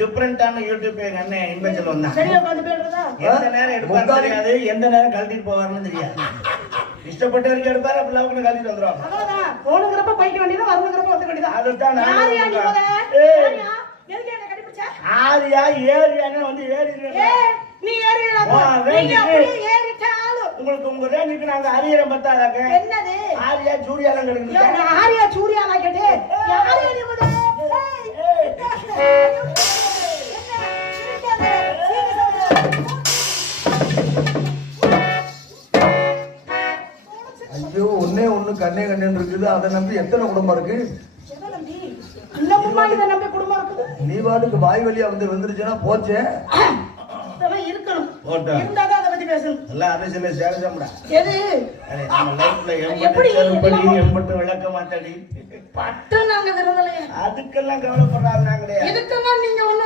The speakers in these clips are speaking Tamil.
டிஃபரெண்டான யூடியூப் அண்ணன் இன்பச்சல் வந்தான். சரியா பார்த்து பேசுறதா? எந்த நேரம் எடுப்பாரு தெரியாது, எந்த நேரம் கழட்டிட்டு போவாருன்னு தெரியாது. இஷ்டப்பட்ட வரைக்கும் எடுப்பாரு, அப்ப லவக்குன்னு கழட்டிட்டு வந்துருவாங்க. அவ்வளவுதான். போனுங்கிறப்ப பைக்க வேண்டியதா, வரணுங்கிறப்ப வந்து வேண்டியதா. அதுதான் யாரியா நீ போத? யாரியா? எதுக்கு என்ன கடிபிடிச்ச? ஆரியா ஏரியானே வந்து ஏறிடுறேன். நீ ஏறிடா. நீங்க அப்படியே ஏறிட்டாலும் உங்களுக்கு உங்க ரேஞ்சுக்கு நாங்க அரியரம் பத்தாதாக்க. என்னது? ஆரியா சூர்யாலாம் கிடைக்குது. ஆரியா சூர்யாவா கேட்டே? யாரியா நீ போத? ஐயோ ஒன்னே ஒண்ணு கண்ணே கண்ணேன்னு இருக்குது. அதை நம்பி எத்தனை குடும்பம் இருக்கு? நீ வாட்டுக்கு வாய் வழியா வந்து வந்துருச்சுன்னா போச்சே. இருக்கணும் போட்டா இருந்தாதான் அதை பத்தி பேசணும். எல்லாம் அரசியல சேரசம்டா. எது நம்ம லைஃப்ல எம்பட்டு விளக்க மாட்டாடி பட்டு நாங்க விருந்தலையே. அதுக்கெல்லாம் கவலைப்படுறாரு நாங்க கிடையாது. இதுக்கெல்லாம் நீங்க ஒண்ணு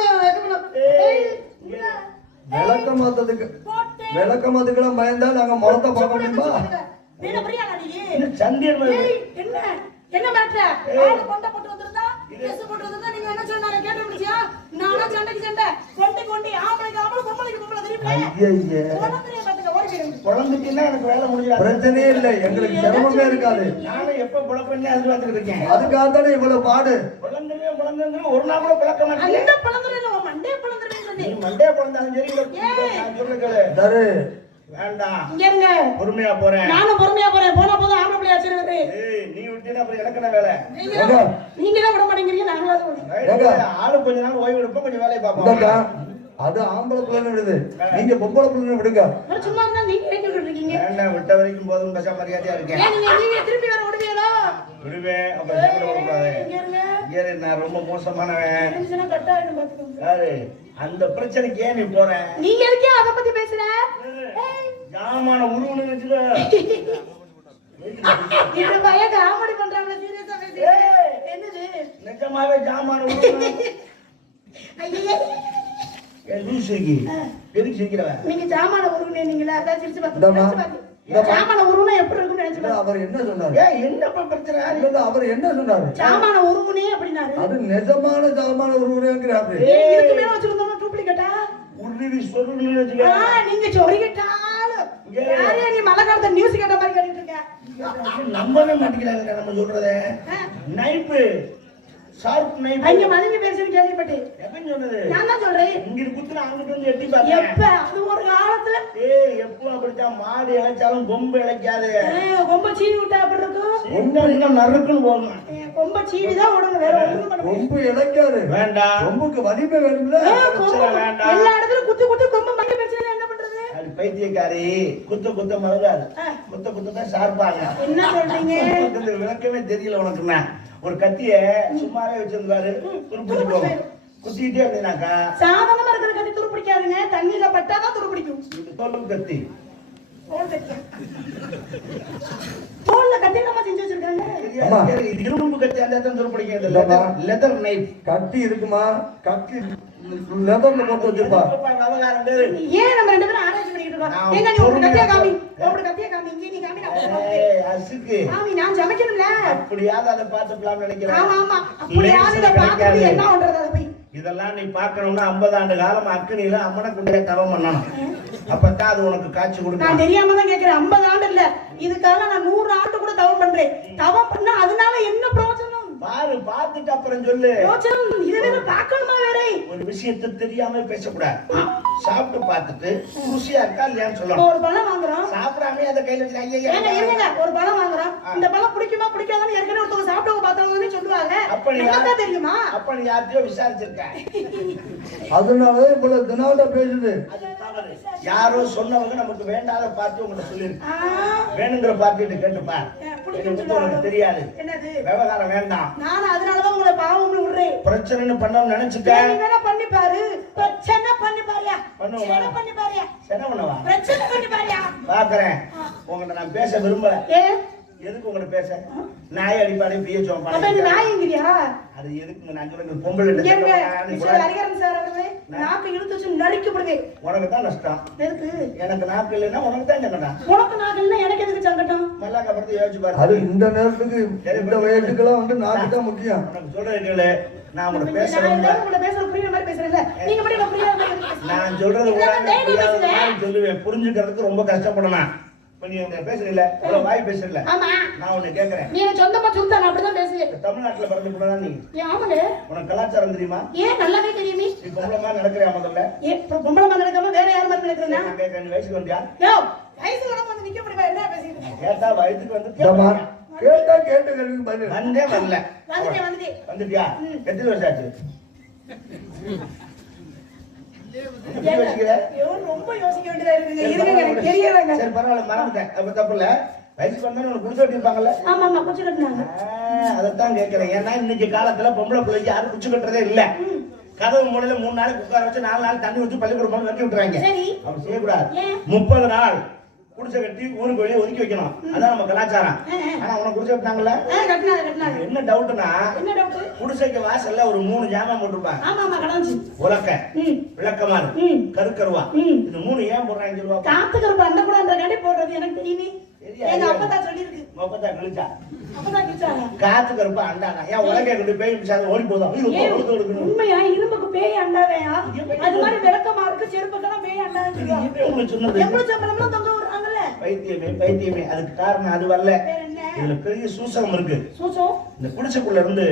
விளக்க மாத்துக்கெல்லாம் பயந்தா நாங்க முகத்தை பார்க்க முடியுமா? சந்தியன் என்ன என்ன மாற்ற கொண்ட போட்டு வந்திருந்தா கேஸ் போட்டு வந்திருந்தா நீங்க என்ன சொன்னாங்க கேட்ட முடியா? நானா சண்டைக்கு சண்டை கொண்டி ஆம்பளைக்கு ஆம்பளை பொம்பளைக்கு பொம்பளை குழந்தைக்குன்னா எனக்கு வேலை முடியாது. பிரச்சனையே இல்லை, எங்களுக்கு சிரமமே இருக்காது. நானும் எப்ப புலப்பண்ணி அது பார்த்துக்கிட்டு இருக்கேன். அதுக்காக தானே இவ்வளவு பாடு. குழந்தை ஒரு நாள் கூட பிளக்க மாட்டேன். அந்த பிளந்துறேன் மண்டே பிளந்துறேன். நீ மண்டே பிளந்தாலும் சரி வேண்டாம். இங்க இருங்க, பொறுமையா போறேன். நானும் பொறுமையா போறேன். போனா போதும் ஆம்பளை பிள்ளையா சரி. நீ விட்டீனா அப்புறம் எனக்கு என்ன வேலை? நீங்க தான் விட மாட்டேங்கிறீங்க, நாங்களும் ஆளு கொஞ்ச நாள் ஓய்வு எடுப்போம், கொஞ்சம் வேலையை பார்ப்போம். அது ஆம்பளை பிள்ளைன்னு விடுது, நீங்க பொம்பளை பிள்ளைன்னு விடுங்க. சும்மா இருந்தா நீங்க ஏன் இருக்கீங்க? வேண்டாம், விட்ட வரைக்கும் போதும் பசா மரியாதையா இருக்கேன். நீங்க திருப்பி வர விடுவீங்களோ? விடுவேன். அப்ப சீக்கிரம் வரக்கூடாது. ஏறு, நான் ரொம்ப மோசமானவன். யாரு அந்த பிரச்சனைக்கு ஏன் நீ போற? நீங்க இருக்கே அதை பத்தி பேசுற. ஜாமான உருவன்னு வச்சுக்க. இது பைய காமெடி பண்றாங்களே, சீரியஸா பேசு. என்னது நிஜமாவே ஜாமான உருவன்னு? ஐயே எதுக்கு சிரிக்கிறவ? நீங்க ஜாமான உருவனீங்களா? அதான் சிரிச்சு பாத்து. ஜாமான உருவனா எப்படி இருக்கும்னு நினைச்சு. அவர் என்ன சொன்னாரு? என்ன பிரச்சனை? அவர் என்ன சொன்னாரு? ஜாமான உருவனே அப்படினாரு. அது நிஜமான ஜாமான உருவனேங்கறாரு. இதுக்கு மேல வச்சிருந்தோம் டூப்ளிகேட்டா உருவி சொல்லுன்னு வச்சுக்க. நீங்க சொரிகட்டாலும் யாரே நீ மலகாரத நியூஸ் கேட்ட மாதிரி கேட்டிட்டு இருக்க. நம்பவே மாட்டேங்கிறாங்க நம்ம சொல்றதே. நைப்பு ஷார்ப் நைப். அங்க மணிக்கு பேசுறது கேள்விப்பட்டேன். எப்பன்னு சொன்னது? நான் தான் சொல்றேன். இங்க குத்துற அங்கிட்டு வந்து எட்டி பாத்தேன். எப்ப? அது ஒரு காலத்துல. எப்போ அப்படிதான் மாடு இளைச்சாலும் கொம்பு இளைக்காது. கொம்பு சீவி விட்டா அப்படி இருக்கும். இன்னும் நறுக்குன்னு போகணும். கொம்பு சீவி தான் ஓடுங்க, வேற ஒண்ணும் பண்ண முடியாது. கொம்பு இளைக்காது. வேண்டாம், கொம்புக்கு வலிமை வேணும்ல. வேண்டாம். எல்லா இடத்துலயும் குத்து கொம்பு மங்க பிரச்சனை என்ன பண்றது? அது பைத்தியக்காரி. குத்த மறக்காது. குத்த தான் ஷார்ப்பாங்க. என்ன சொல்றீங்க? விளக்கமே தெரியல உனக்குன்னா. ஒரு கத்திய சும்மாவே வச்சிருந்தாரு, துருப்பிடிச்சு போகும். குத்திட்டே அப்படின்னாக்கா சாதாரணமா இருக்கிற கத்தி துரு பிடிக்காதுங்க, தண்ணியில பட்டாதான் துரு பிடிக்கும். தோல் கத்தி. தோல்ல கத்தி நம்ம செஞ்சு வச்சிருக்காங்க. இரும்பு கத்தி அந்த இடத்துல துரு பிடிக்கிறது. லெதர் நைஃப் கத்தி இருக்குமா? கத்தி லெதர்ல போட்டு வச்சிருப்பா. ஏன் நம்ம ரெண்டு பேரும் ஆராய்ச்சி பண்ணிட்டு இருக்கோம்? எங்க நீ ஒரு கத்தியா காமி, ஒரு கத்தியா காமி, இங்க நீ காமி, நான் அசுக்கு காமி, நான் சமைக்கணும்ல. அப்படியாவது அதை பார்த்துக்கலாம் நினைக்கிறேன். ஆமா அப்படியாவது இதை பார்த்துட்டு என்ன பண்றது? அதை போய் இதெல்லாம் நீ பார்க்கணும்னா 50 ஆண்டு காலம் அக்கனியில அம்மனை குண்டைய தவம் பண்ணணும். அப்பதான் அது உனக்கு காட்சி கொடுக்கும். நான் தெரியாம தான் கேட்கிறேன். 50 ஆண்டு இல்ல, இதுக்காக நான் 100 ஆண்டு கூட தவம் பண்றேன். தவம் பண்ணா அதனால என்ன பிரயோஜனம்? பாரு, பார்த்துட்டு அப்புறம் சொல்லு. இது வேற பார்க்கணுமா? வேற ஒரு விஷயத்தை தெரியாம பேசக்கூடாது. சாப்பிட்டு பார்த்துட்டு ருசியா இருக்கா இல்லையான்னு சொல்லணும். ஒரு பழம் வாங்குறோம், சாப்பிடாம அதை கையில ஒரு பழம் வாங்குறோம், இந்த பழம் பிடிக்குமா பிடிக்காதான்னு ஏற்கனவே ஒருத்தவங்க சாப்பிட்டவங்க பார்த்தாங்கன்னு சொல்லுவாங்க. அப்ப தெரியுமா? அப்ப நீ யார்த்தையோ விசாரிச்சிருக்க. அதனால இவ்வளவு தினாட்ட பேசுது. யாரோ சொன்னவங்க நமக்கு வேண்டாத பார்த்து உங்கள்கிட்ட சொல்லிருக்கு. வேணுங்கிற பார்த்துட்டு கேட்டுப்பா, உனக்கு தெரியாது. விவகாரம் வேண்டாம். நான் அதனாலதான் உங்களை பாவம் விடுறேன். பிரச்சனை பண்ணணும்னு நினைச்சுக்க. பண்ணி பாரு, பிரச்சனை பண்ணி பாரியா, பண்ணுவா, பண்ணி பாரியா, என்ன பண்ணுவா, பிரச்சனை பண்ணி பாரியா. பாக்குறேன். உங்கள்கிட்ட நான் பேச விரும்பல. எதுக்கு உங்கள்கிட்ட பேச? நாய் அடிப்பாடி பிஹெச்ஓ நாய்ங்கிறியா? அது எதுக்கு? நான் சொல்றேன் பொம்பளை நாக்கு இழுத்து வச்சு நறுக்கப்படுது. உனக்கு தான் நஷ்டம். எதுக்கு? எனக்கு நாக்கு இல்லைன்னா உனக்கு தான் சங்கடம். உனக்கு நாக்கு இல்லைன்னா எனக்கு எதுக்கு சங்கடம்? மல்லாக்க படுத்து யோசிச்சு பாரு. அது இந்த நேரத்துக்கு இந்த வயசுக்கெல்லாம் வந்து நாக்கு தான் முக்கியம். உனக்கு சொல்றேன், நான் உங்களை பேசுறேன் புரியுற மாதிரி பேசுறேன்ல நீங்க மட்டும் என்ன புரியாத மாதிரி பேசுறீங்க. நான் சொல்றது கூட சொல்லுவேன், புரிஞ்சுக்கிறதுக்கு ரொம்ப கஷ்டப்படணும். இப்ப நீ பேசுறீல, அவ்வளவு வாய் பேசுறீல. ஆமா, நான் உன்னை கேக்குறேன், நீ சொந்தமா சுத்தா நான் அப்படிதான் பேசுவேன். தமிழ்நாட்டுல பிறந்து போனா நீ ஆமாங்க, உனக்கு கலாச்சாரம் தெரியுமா? ஏன் நல்லாவே தெரியுமே. நீ பொம்பளமா நடக்கிறியா? முதல்ல பொம்பளமா நடக்காம வேற யார் மாதிரி நடக்கிறேன்னா? நான் கேட்கறேன், நீ வயசுக்கு வந்தியா? யோ, வயசுக்கு வரமா வந்து நிக்க முடியுமா? என்ன பேசிட்டு கேட்டா வயசுக்கு வந்து கேட்டா கேட்ட கேள்விக்கு பதில். வந்தே வரல. வந்துட்டியா? எத்தனை வருஷம் ஆச்சு? ரொம்ப யோசிக்க வேண்டியதா இருக்குங்க. எனக்கு தெரியலங்க. சரி பரவாயில்ல, மறந்துட்டேன். அப்ப தப்பு இல்ல. வயசுக்கு வந்தா உனக்கு குடிச்சு கட்டிருப்பாங்கல்ல? ஆமா ஆமா, குடிச்சு கட்டினாங்க. அதைத்தான் கேட்கிறேன். ஏன்னா இன்னைக்கு காலத்துல பொம்பளை பிள்ளைக்கு யாரும் குடிச்சு கட்டுறதே இல்ல. கதவு மூலையில 3 நாளைக்கு உட்கார வச்சு 4 நாள் தண்ணி ஊற்றி பள்ளிக்கூடம் வெட்டி விட்டுறாங்க. அப்படி செய்யக்கூடாது. 30 நாள் குடிச்ச கட்டி ஊருக்கு வெளியே ஒதுக்கி வைக்கணும். அதான் நம்ம கலாச்சாரம். ஆனா உனக்கு குடிச்சு கட்டினாங்கல்ல? என்ன டவுட்னா, குடிசைக்கு வாசல்ல ஒரு 3 ஜாமான் போட்டுருப்பாங்க. உலக்க, விளக்கமாறு, கருக்கருவா. இது 3 ஏன் போடுறாங்க சொல்லுவா? காத்து கருப்பு அண்ட கூட அந்த கட்டி போடுறது எனக்கு தெரியுமே. எங்க அப்பா தான் சொல்லிருக்கு. அப்பா கிழிச்சா? அப்பா கிழிச்சாங்க. காத்து கருப்பு அண்டானா ஏன் உலக கொண்டு பேய் பிடிச்சாங்க ஓடி போதும்? உண்மையா இரும்புக்கு பேய் அண்டாவையா? அது மாதிரி விளக்கமாருக்கு செருப்புக்கெல்லாம் பேய் அண்டான்னு சொன்னது. எவ்வளவு சம்பளம்லாம் தொங்க விடுறாங்கல்ல? பைத்தியமே. அதுக்கு காரணம் அது வரல. இதுல பெரிய சூசகம் இருக்கு. இந்த குடிசைக்குள்ள இருந்து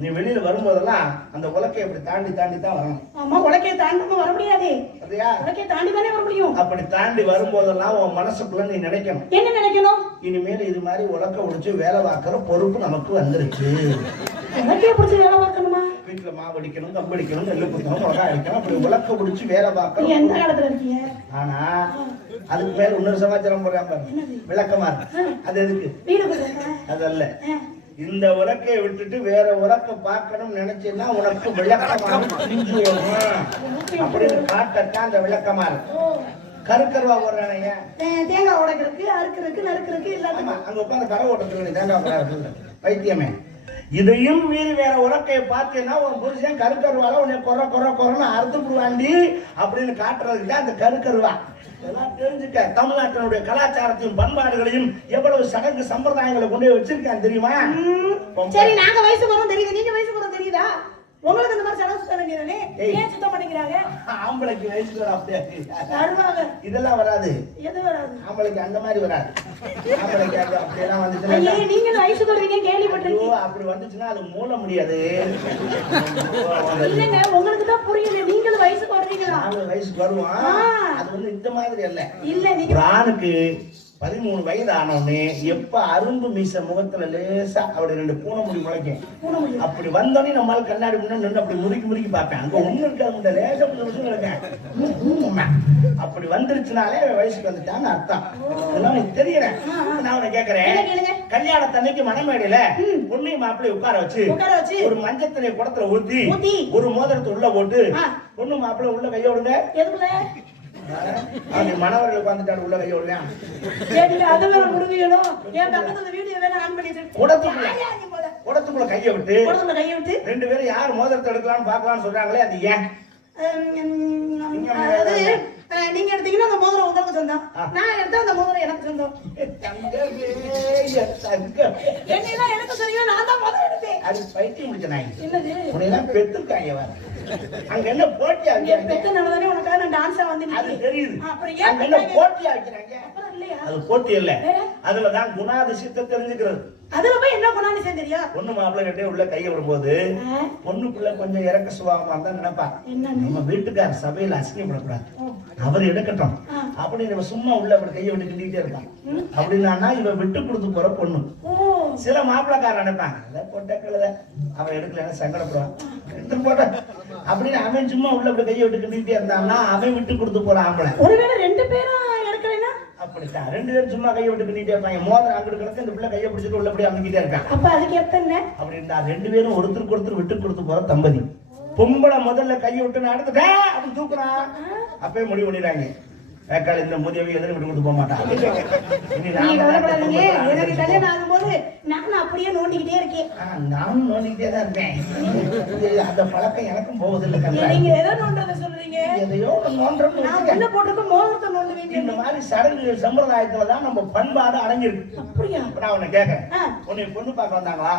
நீ வெளியில வரும்போதெல்லாம் அந்த உலக்கையை அப்படி தாண்டி தான் வரணும். ஆமா, உலக்கையை தாண்டாம வர முடியாது. அப்படியா? உலக்கையை தாண்டி தானே வர முடியும். அப்படி தாண்டி வரும்போதெல்லாம் உன் மனசுக்குள்ள நீ நினைக்கணும். என்ன நினைக்கணும்? இனிமேல் இது மாதிரி உலக்க உடிச்சு வேலை பார்க்கிற பொறுப்பு நமக்கு வந்துருச்சு. உலக்கையை பிடிச்சி வேலை பார்க்கணுமா? வீட்டுல மாவு அடிக்கணும், கம்பு அடிக்கணும், நெல்லு குத்தணும், உரம் அடிக்கணும். அப்படி உலக்க பிடிச்சி வேலை பார்க்கணும். எந்த காலத்துல இருக்கீங்க? ஆனா அதுக்கு மேல இன்னொரு சமாச்சாரம் போடுறாங்க, விளக்கமா இருக்கு. அது எதுக்கு? அதல்ல, இந்த உலக்கையை விட்டுட்டு வேற உலக்க பார்க்கணும் நினைச்சேன்னா உனக்கு விளக்கமா அப்படின்னு காட்டத்தான் அந்த விளக்கமா இருக்கு. கருக்கருவா போடுறானே, தேங்காய் உடைக்கிறதுக்கு, அறுக்கிறதுக்கு, நறுக்கிறதுக்கு எல்லாமே அங்க உட்காந்து கரை ஓட்டுறது தேங்காய் பைத்தியமே. இதையும் மீறி வேற உலக்கையை பார்த்தேன்னா உன் புருஷன் கருக்கருவால உன்னை கொரன்னு அறுத்து விடுவாண்டி அப்படின்னு காட்டுறதுக்கு தான் அந்த கருக்கருவா. இதெல்லாம் தெரிஞ்சுக்க. தமிழ்நாட்டினுடைய கலாச்சாரத்தையும் பண்பாடுகளையும் எவ்வளவு சடங்கு சம்பிரதாயங்களை கொண்டு வச்சிருக்கான் தெரியுமா? சரி, நாங்க வயசுக்கு வரோம் தெரியுது, நீங்க வயசுக்கு வரோம் தெரியுதா? உங்களுக்கு இந்த மாதிரி சடங்கு சுத்த வேண்டியதானே? ஏன் சுத்தம் பண்ணிக்கிறாங்க? ஆம்பளைக்கு வயசுக்கு வர அப்படியே வருவாங்க. இதெல்லாம் வராது. எது வராது? ஆம்பளைக்கு அந்த மாதிரி வராது. ஆம்பளைக்கு அப்படியெல்லாம் வந்துச்சுன்னா நீங்க வயசுக்கு வருவீங்க கேள்விப்பட்டிருக்கீங்க. அப்படி வந்துச்சுன்னா அது மூல முடியாது. இல்லங்க, உங்களுக்கு தான் புரியல. நீங்களும் வயசுக்கு வருவீங்களா? நாங்க வயசுக்கு வருவோம். அது வந்து இந்த மாதிரி அல்ல. இல்ல, நீங்க ஒரு ஆணுக்கு 13 வயது ஆனோடனே எப்ப அரும்பு மீச முகத்துல லேசா அப்படி 2 பூனை முடி முளைக்கும். அப்படி வந்தோடனே நம்மளால கண்ணாடி முன்னாடி நின்று அப்படி முறுக்கி பார்ப்பேன். அங்க ஒண்ணு இருக்காது, லேசா கொஞ்சம் இருக்கேன். அப்படி வந்துருச்சுனாலே வயசுக்கு வந்துட்டான்னு அர்த்தம். இதெல்லாம் எனக்கு தெரியல. நான் உன்னை கேட்கிறேன், கல்யாணத்தன்னைக்கு மணமேடையில பொண்ணையும் மாப்பிள்ளையும் உட்கார வச்சு ஒரு மஞ்சத்தனை குடத்துல ஊத்தி ஒரு மோதிரத்தை உள்ள போட்டு பொண்ணு மாப்பிள்ளை உள்ள கைய விடுங்க. மணவர்களுக்கு வந்துட்டாரு உள்ள கைய விடுவேன். குடத்துக்குள்ள கைய விட்டு 2 பேரும் யார் மோதிரத்தை எடுக்கலாம்னு பாக்கலாம்னு சொல்றாங்களே, அது ஏன்? நீங்க எடுத்தீங்கன்னா அந்த மோதிரம் உங்களுக்கு சொந்தம், நான் எடுத்தா அந்த மோதிரம் எனக்கு சொந்தம். என்னெல்லாம் எனக்கு தெரியும், நான் தான் மோதிரம் எடுத்தேன். அது பைத்தியம் முடிச்ச நாய். என்னது உன்னையெல்லாம் பெத்துருக்காங்க. அங்க என்ன போட்டியா? பெத்தனாலதானே உனக்காக நான் டான்ஸா வந்து. அது தெரியுது. அப்புறம் ஏன் என்ன போட்டியா வைக்கிறாங்க? அப்புறம் இல்லையா? அது போட்டி இல்ல. அதுலதான் குணாதிசயத்தை தெரிஞ்சுக்கிறது. அதுல போய் என்ன குணாதிசயம் தெரியா? பொண்ணு மாப்பிள்ளை கிட்டே உள்ள கைய விடும்போது பொண்ணுக்குள்ள கொஞ்சம் இறக்க சுபாவமா தான் நினைப்பா. நம்ம வீட்டுக்கார சபையில அசிங்கப்படக்கூடாது, அவர் எடுக்கட்டும் அப்படி நம்ம சும்மா உள்ள அப்படி கையை விட்டு கிண்டிக்கிட்டே இருக்கான். அப்படின்னா இவன் விட்டு கொடுத்து போற பொண்ணு. சில மாப்பிள்ளைக்காரன் நினைப்பாங்க, பொட்ட கழுத அவன் எடுக்கலன்னா சங்கடப்படுவான், எடுத்து போட்ட அப்படின்னு அவன் சும்மா உள்ள அப்படி கையை விட்டு கிண்டிக்கிட்டே இருந்தான்னா அவன் விட்டு கொடுத்து போற ஆம்பளை. ஒருவேளை 2 பேரும் எடுக்கலைன்னா அப்படித்தான் 2 பேரும் சும்மா கையை விட்டு கிண்டிட்டே இருப்பாங்க. மோதிரம் அங்கிட்டு கிடக்கு, இந்த பிள்ளை கையை பிடிச்சிட்டு உள்ள அப்படியே அமைக்கிட்டே இருக்கான். அப்ப அதுக்கு எத்தனை அப்படின்னா 2 பேரும் ஒருத்தருக்கு ஒருத்தர் விட்டு கொடுத்து போற தம்பதி. பொம்பளை முதல்ல கையை விட்டு நான் எடுத்துட்டேன் அப்படி தூக்குறான், அப்பயே முடிவு பண்ணிடுறாங்க. வேக்காள் இந்த முதியவை எதிரும் விட்டு கொடுத்து போக மாட்டான் இனி நீங்க நாம தான் கவலைப்படாதீங்க. எனக்கு குடும்பத்துல கல்யாணம் ஆகும்போது நானும் அப்படியே நோண்டிக்கிட்டே இருக்கேன். நானும் நோண்டிக்கிட்டே தான் இருப்பேன். அந்த பழக்கம் எனக்கும் போவதில்லை கண்ணா. நீங்க எதை நோண்டத சொல்றீங்க? எதையோ நோன்றோம்னு நான் வச்சுக்க. உள்ள போட்டுக்க மோதிரத்தை நோண்டுவீங்க. இந்த மாதிரி சடங்கு சம்பிரதாயத்துல தான் நம்ம பண்பாடு அடங்கியிருக்கு. அப்படியா? இப்ப நான் உன்னை கேட்கறேன், ஆ. உன்னை பொண்ணு பார்க்க வந்தாங்களா?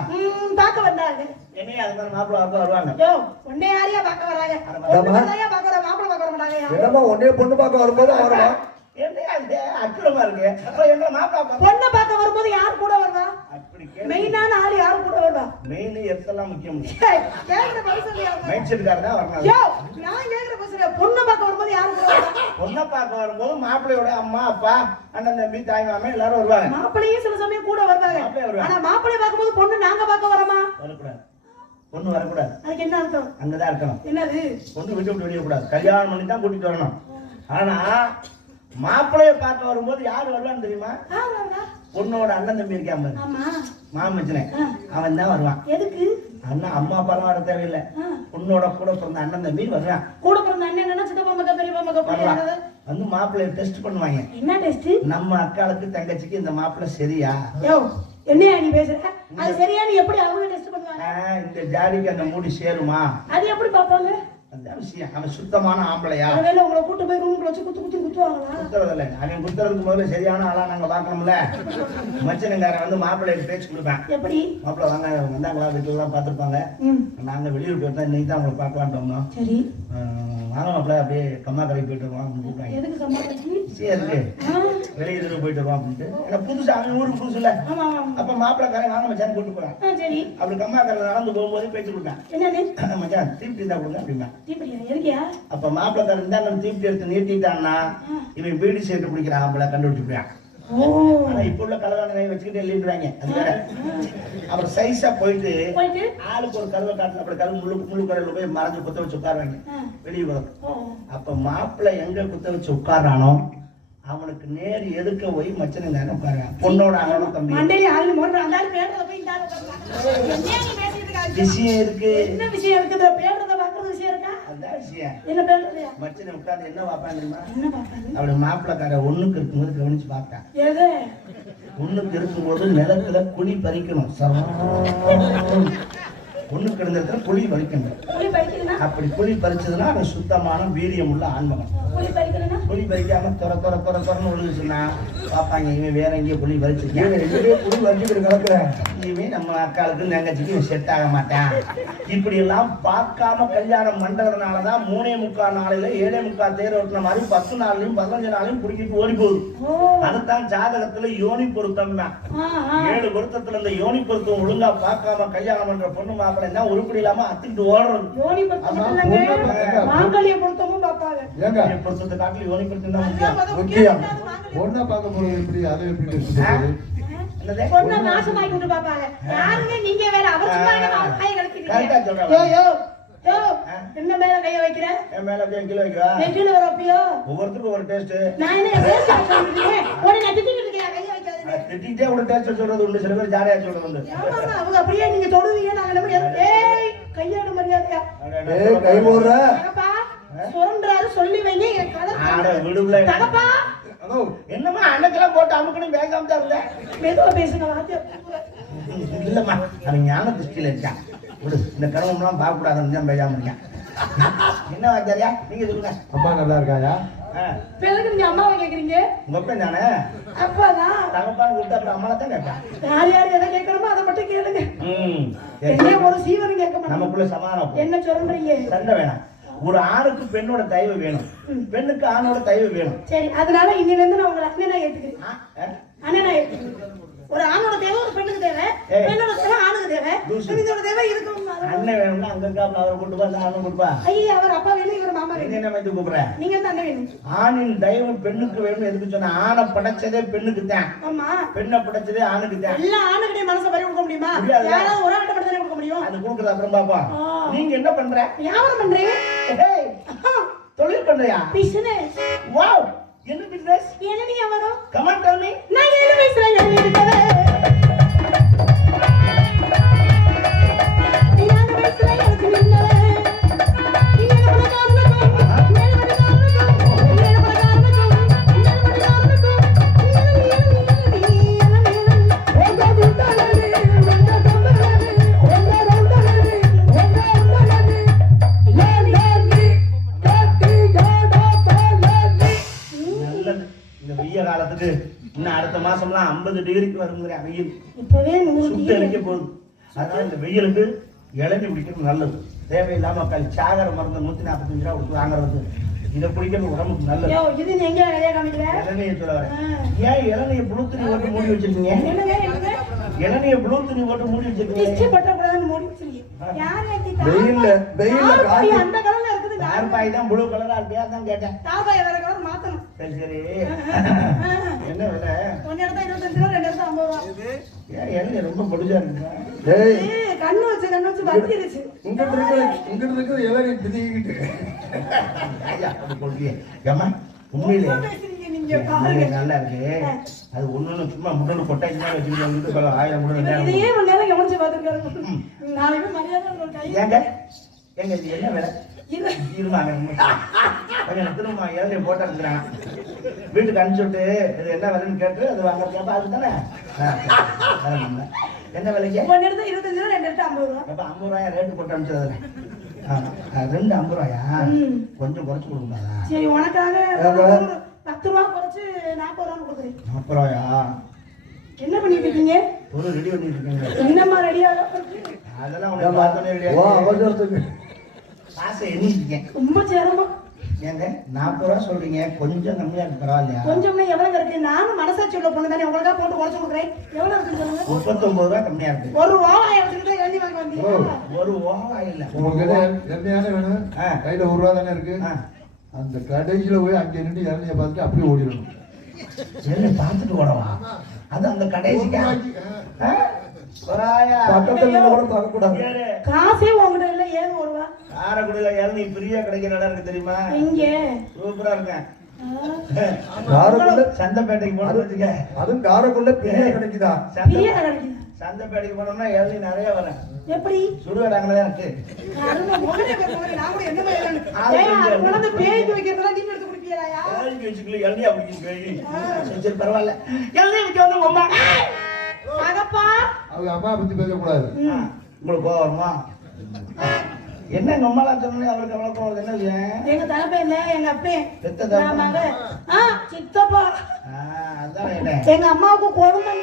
பார்க்க வந்தாங்க. என்னைய அது மாதிரி மாப்பிள்ளை பார்க்க வருவாங்க. யோ, உன்னை யாரையா பார்க்க வராங்க? பொண்ணு பார்த்தாயா பார்க்க வர, மாப்பிள்ளை பார்க்க வர மாட்டாங்கயா? என்னமா ஒன்னே பொண்ணு பார்க்க வரும்போது வருவா என்னையா இது அற்புதமா இருக்கு. அப்ப எங்க மாப்பிள்ளை பார்க்க பொண்ணை பார்க்க வரும்போது யார் கூட வருவா? அப்படி கேள்வி. மெயினான ஆள் யார் கூட வருவா? மெயின் எத்தெல்லாம் முக்கியம். ஏய், கேக்குற பதில் சொல்லியா? மைண்ட் செட்டுக்காரர் தான் வரணும். யோ, நான் கேக்குற பதில் சொல்லியா? பொண்ணை பார்க்க வரும்போது யார் கூட வருவா? பொண்ணை பார்க்க வரும்போது மாப்பிள்ளையோட அம்மா அப்பா அண்ணன் தம்பி தாய் மாமன் எல்லாரும் வருவாங்க. மாப்பிள்ளையும் சில சமயம் கூட வருவாங்க. மாப்பிள்ளை வருவாங்க. ஆனா மாப்பிள்ளைய பார்க்கும்போது பொண்ணு நாங்க பார்க்க வரமா? வரக்கூடாது, பொண்ணு வரக்கூடாது, அதுக்கு என்ன அர்த்தம்? அங்கதான் இருக்கணும். என்னது? பொண்ணு விட்டு விட்டு வெளியே கூடாது, கல்யாணம் பண்ணி தான் கூட்டிட்டு வரணும். ஆனா மாப்பிள்ளைய பார்க்க வரும்போது யாரு வருவான்னு தெரியுமா? ஆமாடா. பொண்ணோட அண்ணன் தம்பி இருக்கான் பாரு, ஆமா. மாமச்சனே, அவன் தான் வருவான். எதுக்கு? அண்ணன் அம்மா அப்பாலாம் வர தேவையில்லை, பொண்ணோட கூட பிறந்த அண்ணன் தம்பி வருவான். கூட பிறந்த அண்ணன் என்ன சித்தப்பா மக்க பெரியப்பா மக்க வருவான். பிள்ளை வந்து மாப்பிள்ளைய டெஸ்ட் பண்ணுவாங்க. என்ன டெஸ்ட்? நம்ம அக்காளுக்கு தங்கச்சிக்கு இந்த மாப்பிள்ளை சரியா? யோ, என்னையா நீ பேசுற? அது சரியா? நீ எப்படி அவங்க டெஸ்ட் பண்ணுவாங்க? இந்த ஜாடிக்கு அந்த மூடி சேருமா? அது எப்படி பாப்பாங்க? அந்த விஷயம். அவன் சுத்தமான ஆம்பளையா? ஒருவேளை உங்களை கூட்டு போய் ரூம்ல வச்சு குத்துவாங்களா? குத்துறதில்லை, அவன் குத்துறதுக்கு முதல்ல சரியான ஆளா நாங்க பாக்கணும்ல. மச்சனங்காரன் வந்து மாப்பிள்ளைக்கு பேச்சு கொடுப்பேன். எப்படி? மாப்பிள்ளை வாங்க, வந்தாங்களா, வீட்டுலாம் பார்த்துருப்பாங்க. நாங்க வெளியூர் போயிருந்தோம், இன்னைக்கு தான் உங்களை பார்க்கலான்ட்டோம்னா. சரி, வாங்க மாப்பிள்ளை, அப்படியே கம்மா கடைக்கு போயிட்டு வருவோம் அப்படின்னு கூப்பிட்டாங்க. எதுக்கு சம்பாதிச்சு? சரி இருக்கு, வெளியூருக்கு போயிட்டு வருவோம் அப்படின்ட்டு. ஏன்னா புதுசா, அவன் ஊருக்கு புதுசு இல்ல. ஆமா ஆமா. அப்ப மாப்பிள்ளைக்காரன் வாங்க மச்சான் கூட்டு போறான். சரி, அப்படி கம்மா கடை நடந்து போகும்போது பேச்சு கொடுப்பேன். என்னன்னு? மச்சான் தீப்தி தான் கொடுங்க அப்படின்னா. தீப்படியா? எதுக்கியா? அப்ப மாப்பிள்ளைக்காரன் தான் நம்ம தீப்தி எடுத்து நீட்டிட்டான்னா இவன் பீடி சேர்த்து பிடிக்கிறான், ஆம்பளை கண்டுபிடிச்சிருப்பான். ஓ, ஆனா இப்ப உள்ள கலவான வச்சுக்கிட்டு எழுதிடுவாங்க. அது வேற. அப்புறம் சைஸா போயிட்டு போயிட்டு ஆளுக்கு ஒரு கருவை காட்டின அப்படி கருவு முழு கரையில போய் மறைஞ்சு குத்த வச்சு உட்காருவாங்க வெளியே வரும். அப்ப மாப்பிள்ளை எங்க குத்த வச்சு உட்காரானோ அவனுக்கு நேர் எதுக்க போய் மச்சனுங்க உட்காருங்க. பொண்ணோட அண்ணனும் தம்பி மண்டையில ஆளு மோடுற அந்த ஆளு பேடுறத போய் இந்த ஆளு உட்கார்ந்து. என்னையா நீ பேசிட்டு இருக்க? விஷயம் இருக்கு. என்ன விஷயம் இருக்குது? பேடுறத பாக்குறது விஷயம் இருக்கா? அதான் விஷயம். என்ன பேடுறதையா? மச்சனை உட்கார்ந்து என்ன பார்ப்பான் தெரியுமா? என்ன பாப்பாரு? அப்படி மாப்பிள்ளைக்கார ஒண்ணுக்கு இருக்கும்போது கவனிச்சு பார்ப்பேன். எது? ஒண்ணுக்கு இருக்கும்போது நிலத்துல குழி பறிக்கணும். ஒண்ணுக்கு இருந்த இடத்துல குழி பறிக்கணும். புலி பறிக்கணும்னா? அப்படி குழி பறிச்சதுன்னா அவன் சுத்தமான வீரியம் உள்ள ஆண்மகன். புலி பறிக்கணும்னா? குழி பறிக்காம துறன்னு ஒழுங்குச்சுன்னா பார்ப்பாங்க, இவன் வேற எங்கேயோ குழி பறிச்சிருக்கேன், எங்கேயோ குடி வண்டிக்கிட்டு கிடக்குறேன். இவன் நம்ம அக்காளுக்கு தங்கச்சிக்கு இவன் செட் ஆக மாட்டான். இப்படி எல்லாம் பார்க்காம கல்யாணம் பண்றதுனாலதான் 3:45 நாளையில 7:45 தேர் ஓட்டுன மாதிரி 10 நாள்லயும் 15 நாளையும் குடிக்கிட்டு ஓடி போகுது. அதுதான் ஜாதகத்துல யோனி பொருத்தம் தான். 7 பொருத்தத்துல இந்த யோனி பொருத்தம் ஒழுங்கா பார்க்காம கல்யாணம் பண்ற பொண்ணு மாப்பிள்ளை தான் உருப்படி இல்லாம அத்துக்கிட்டு ஓடுறது. யோனி பொருத்தம் இல்லைங்க, மாங்கல்ய பொருத்தமும் பாப்பாங்க. ஏங்க பொருத்தத்தை காட்டில யோனி பொருத்தம் தான் முக்கியம். முக்கியம். பொண்ணை பார்க்க போறது எப்படி, அதை எப்படி சொல்றது? என்னது? பொண்ணை நாசமாக்கி விட்டு பாப்பாங்க. யாருங்க நீங்க வேற? அவர் சும்மா அவர் வாயை கரெக்டா கலக்கிட்டீங்க. சொல்றேன். யோ யோ யோ, என்ன மேல கைய வைக்கிற? என் மேல அப்படியே கிலோ வைக்கவா? என் கீழ வரப்பியோ? ஒவ்வொருத்தருக்கும் ஒரு டேஸ்ட். நான் என்ன வேஸ்ட் ஆக்கிட்டேன்? உடனே நான் திட்டிட்டு இருக்கேன், கைய வைக்காதீங்க. திட்டிக்கிட்டே ஒரு டேஸ்ட் சொல்றது உண்டு, சில பேர் ஜாலியா சொல்றது உண்டு. ஆமாமா, அவங்க அப்படியே நீங்க தொடுவீங்க, நாங்க நம்ம ஏய் கையாட மரியாதையா? ஏய் கை போடுற. தகப்பா சுரண்டாரு, சொல்லி வைங்க. என் ஆட கதை விடுல. தகப்பா ஹலோ என்னம்மா அன்னைக்கெல்லாம் போட்டு அமுக்கணும் பேசாம தான் இருந்த. மெதுவா பேசுங்க, வார்த்தை இல்லம்மா, அவன் ஞான திருஷ்டியில இருக்கான். விடு, இந்த கருவம்லாம் பார்க்க கூடாதுன்னு தான் பேசாம இருக்கான். என்ன வாத்தியாரியா நீங்க சொல்லுங்க. அப்பா நல்லா இருக்காயா? பிறகு நீங்க அம்மாவை கேக்குறீங்க? உங்க அப்பா தானே அப்பாதான். தகப்பான்னு கூப்பிட்டு அப்புறம் அம்மாவை தான் கேட்பான். யார் யார் எதை கேட்கணுமோ அதை மட்டும் கேளுங்க. சரி. என்னைய ஒரு சீவனும் கேட்க மாட்டேன். நமக்குள்ள சமாதானம். என்ன சொல்றீங்க? சண்டை வேணாம். ஒரு ஆணுக்கு பெண்ணோட தயவு வேணும், பெண்ணுக்கு ஆணோட தயவு வேணும். சரி, அதனால இன்னில இருந்து நான் உங்களை அண்ணனா ஏத்துக்கிறேன். ஆ? அண்ணனா ஏத்துக்கிறேன். ஒரு ஆணோட தேவை ஒரு பெண்ணுக்கு தேவை, பெண்ணோட தேவை ஆணுக்கு தேவை, இதோட தேவை இருக்கும். அண்ணன் வேணும்னா அங்க இருக்காப்ல அவரை கூட்டு போய் அண்ணன் கொடுப்பா. ஐயா, அவர் அப்பா வேணும், இவர் மாமா வேணும். என்ன மைத்து கூப்பிடுற? நீங்க தான் அண்ணன் வேணும். ஆணின் தயவு பெண்ணுக்கு வேணும். எதுக்கு சொன்ன? ஆணை படைச்சதே பெண்ணுக்கு தான், ஆமா. பெண்ணை படைச்சதே ஆணுக்கு தான். எல்லா ஆணுகிட்டே மனசை பறி கொடுக்க முடியுமா? முடியாது. யாராவது ஒரு ஆண்ட மட்டும் தானே கொடுக்க முடியும். அது கொடுக்குறது அப்புறம் பாப்பா. நீங்க என்ன பண்ற? வியாபாரம் பண்றீங்க? ஏய், தொழில் பண்றியா? பிசினஸ். வாவ், என்ன பிசினஸ்? என்ன நீ வியாபாரம்? Come on tell me. நான் என்ன பேசுறேன்? என்ன இருக்கிறேன்? இருக்கு. இன்னும் அடுத்த மாசம்லாம் 50 டிகிரிக்கு வருங்கிற வெயில் இப்பவே 100 சுட்டு டிகிரி அடிக்க போகுது. அதனால இந்த வெயிலுக்கு இளநீ குடிக்கிறது நல்லது. தேவையில்லாம சாகர மருந்து 145 ரூபா கொடுத்து வாங்குறது. இதை குடிக்கிறது உடம்புக்கு நல்லது. யோ இது நீ எங்க நிறைய காமிக்கிற இளநீயை சொல்ல வரேன். ஏன் இளநீயை புழு துணி போட்டு மூடி வச்சிருக்கீங்க? என்னங்க என்னங்க இளநீயை புழு துணி போட்டு மூடி வச்சிருக்கீங்க. டிஸ்ட் பட்ட கூடாதுன்னு மூடி வச்சிருக்கீங்க யார் ஏத்தி வெயில்ல காய்ச்சி அந்த கலர்ல இருக்குது தார்பாய் தான் ப்ளூ கலரா இருப்பியா தான் கேட்டேன். தாபாய் வேற கலர் மாத்தணும் சரி சரி என்ன விலை? கொஞ்ச இடத்துல 25 ரூபா 2 இடத்துல 50 ரூபா ஏன் இளநீ ரொம்ப பொடிச்சா இருக்குங்க? டேய் கண்ணு வச்சு வத்திருச்சு இங்கிட்டு இருக்கிற இளநீர் திதிக்கிட்டு ஐயா, அப்படி சொல்றியே. ஏம்மா, உண்மையிலே பேசுறீங்க நீங்க உண்மையிலே பாருங்க நல்லா இருக்கு. அது ஒண்ணு சும்மா முன்னோட கொட்டாய்க்கு மேல வச்சுக்கிட்டு 1000 கூட இதையே ஒரு நேரம் கவனிச்சு பார்த்துருக்காரு நாளைக்கு மரியாதை ஒரு கை ஏங்க ஏங்க இது என்ன விலை? இது இருமாங்க கொஞ்சம் திரும்ப இளநீர் போட்டா இருக்கிறாங்க. வீட்டுக்கு அனுப்பிச்சுட்டு இது என்ன விலைன்னு கேட்டு அது வாங்க கேப்பா அதுதானே. என்ன விலைக்கு? ஒரு இடத்துல 25 ரூபா 2 இடத்துல 50 ரூபா அப்ப 50 ரூபாயா ரேட்டு போட்டு அனுப்பிச்சதுல 2 50 ரூபாயா? கொஞ்சம் குறைச்சு கொடுங்களா? சரி உனக்காக ஒரு 10 ரூபா குறைச்சு 40 ரூபா கொடுக்குறேன். 40 ரூபாயா? என்ன பண்ணிட்டு இருக்கீங்க? ஒரு ரெடி பண்ணிட்டு இருக்கீங்க. என்னம்மா ரெடியா அதெல்லாம் உனக்கு பார்த்தோன்னே ரெடி வா ஆயிடுச்சு. அவசரத்துக்கு காசை எண்ணிருக்கேன். ரொம்ப சேரமா ஏங்க 40 ரூபா சொல்றீங்க, கொஞ்சம் கம்மியா இருக்கு பரவாயில்லையா? கொஞ்சம்னா எவ்வளவு இருக்கு? நானும் மனசாட்சி உள்ள பொண்ணு தானே உங்களுக்கா போட்டு குறைச்சு கொடுக்குறேன். எவ்வளவு இருக்குன்னு சொல்லுங்க. 39 ரூபா கம்மியா இருக்கு. ஒரு ஓவாய் எடுத்துக்கிட்டு எழுதி வாங்க வந்தீங்க. ஒரு ஓவா இல்ல. உங்களுக்கு என்ன வேணும்? ஆ. கையில 1 ரூபா தானே இருக்கு. ஆ. அந்த கடைசியில போய் அங்கே நின்று இளநியை பார்த்துட்டு அப்படியே ஓடிடணும். சரி பார்த்துட்டு ஓடவா? அது அந்த கடைசிக்கா? ஆ? வராயா? பக்கத்துல நின்னு கூட பார்க்கக்கூடாது. ஏறு. காசே உங்ககிட்ட இல்ல ஏன் ஒரு ரூபா? காரைக்குடியில இளநீ ஃப்ரீயா கிடைக்கிற இடம் இருக்கு தெரியுமா? இங்க சூப்பரா இருக்கேன். காரைக்குள்ள சந்தைப்பேட்டைக்கு போனோம்னு வச்சுக்க. அதுவும் காரைக்குள்ள பிரியா கிடைக்குதா? பிரியா கிடைக்குது. சந்தைப்பேட்டைக்கு போனோம்னா இளநீ நிறைய வரும். எப்படி? சுடுகாடாங்களே இருக்கு. அருமை மோனே போறேன். நான் கூட என்ன மாதிரி ஏன் அது கொண்டு பேய்க்கு வைக்கிறதெல்லாம் நீங்க எடுத்து குடிப்பீங்களா? இளநீ வச்சுக்கல இளநீ அப்படி சரி பரவாயில்ல. இளநீ விற்க வந்து உங்க அம்மா. அகப்பா அவங்க அம்மா பத்தி பேசக்கூடாது. உங்களுக்கு கோவம் வருமா? என்ன எங்க அம்மாலா சொன்னே அவருக்கு அவ்வளவு கோவம் வருது? என்ன விஷயம்? எங்க தலைப்பை இல்ல எங்க அப்பே பெத்த தகப்பன். நான் மகன் சித்தப்பா அதான் என்ன எங்க அம்மாவுக்கு குழந்தை